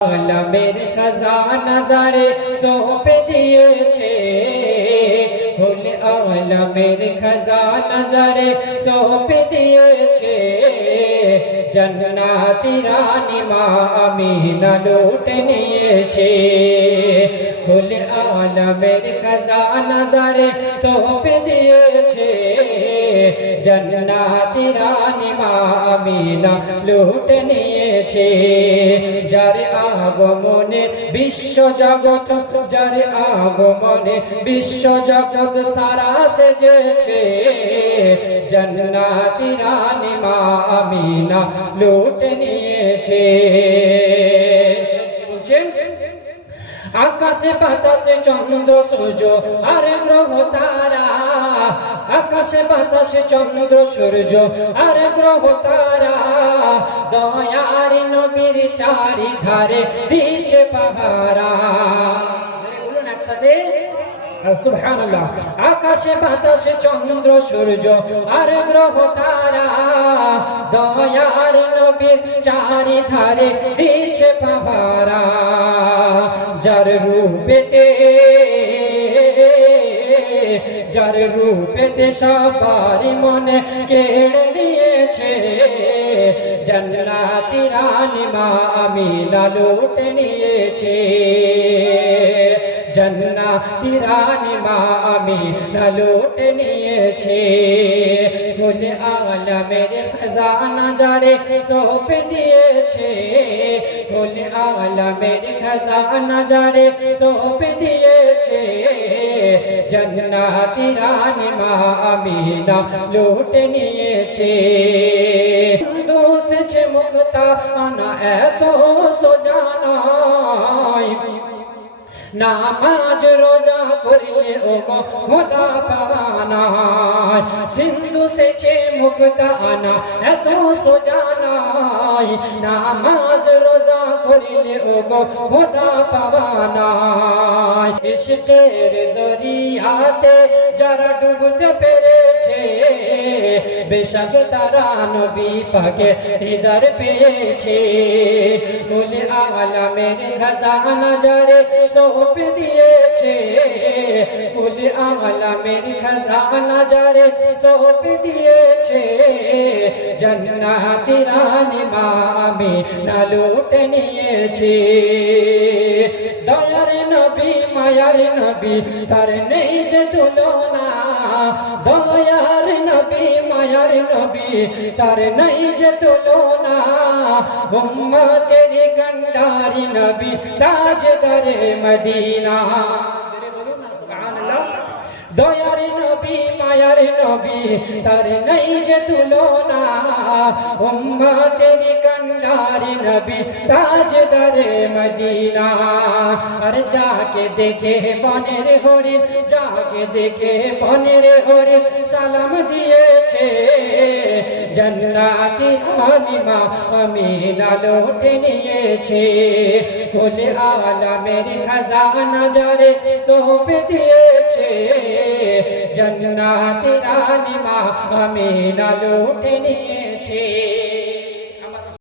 আলমের খাজানা জারে সৌঁপে দিয়েছে। ফুল আলমের খাজানা জারে সৌঁপে দিয়েছে। জন্নাতি রানী মা আমিনা লুটে নিয়েছে। ফুল আলমের খাজানা জারে সৌঁপে দিয়েছে। জন্নাতি রানী মা আমিনা লুটে নিয়েছে। যার আগমনে বিশ্ব জগৎ, যার আগমনে বিশ্ব জগৎ সারা সেজেছে। জন্নাতি রানী মা আমিনা লুটে নিয়েছে। আকাশে বাতাসে চন্দ্র সূর্য, আর গ্রহ তারা। আকাশে বাতাসে চন্দ্র সূর্য, আর গ্রহ তারা। দয়ার নবীর চারি ধারে দিচ্ছে পাহারা একসাথে আকাশে বাতাসে চন্দ্র সূর্য, আর গ্রহ তারা। দয়ার নবীর চারি ধারে দিচ্ছে পাহারা। যার রূপেতে যার রূপেতে সবারই মনে কেড়ে নিয়েছে। জঞ্জরাতি রানী মা আমিনা লুটে নিয়েছে। জন্নাতি রানী মা আমিনা লুটে নিয়েছে। ফুল আলমের খজানা যারে সৌঁপ দিয়েছে। ফুল আলমের খজানা যারে সৌঁপ দিয়েছে। জন্নাতি রানী মা আমিনা লুটে নিয়েছে। দোষেছে মুক্তা আনা এত সোজানায় নামাজ রোজা করিলে ও খোদা পাওয়ানা সিন্ধু সেচে মুক্তা আনা, এত সোজানাই নামাজ রোজা করিলে ও গো খোদা পাওয়ানা ইশকের দরিয়াতে যারা ডুবতে পেরেছে, বেশক তারা নবী পাকে দিদার পেয়েছে। বলে আলামের খাজানা যারে সৌঁপ দিয়েছে। বলে আলামের খাজানা যারে সৌঁপ দিয়েছে। জন্নাতি রানী মা আমি না লুটে নিয়েছে। দয়ার নবী, মায়ার নবী, তার নেই যে তুলনা। দয়ার নবী, মায়ার নবী, তার নেই যে তুলনা। উম্মতের গন্ডারি নবী, তাজদারে মদিনা বলুন না সুবহানাল্লাহ দয়ার নবী মায়ার নবী, তার নেই যে তুলনা। উম্মতের কন্ডারি নবী, তাজদারে মদিনা। আর যাকে দেখে বনের হরিণ, যাকে দেখে বনের হরিণ সালাম দিয়েছে জন্নাতি রানী মা আমিনা লুটে নিয়েছে। বলে আলমের খাজানা যারে সৌঁপে দিয়েছে। মা আমিনা লুটে নিয়েছে।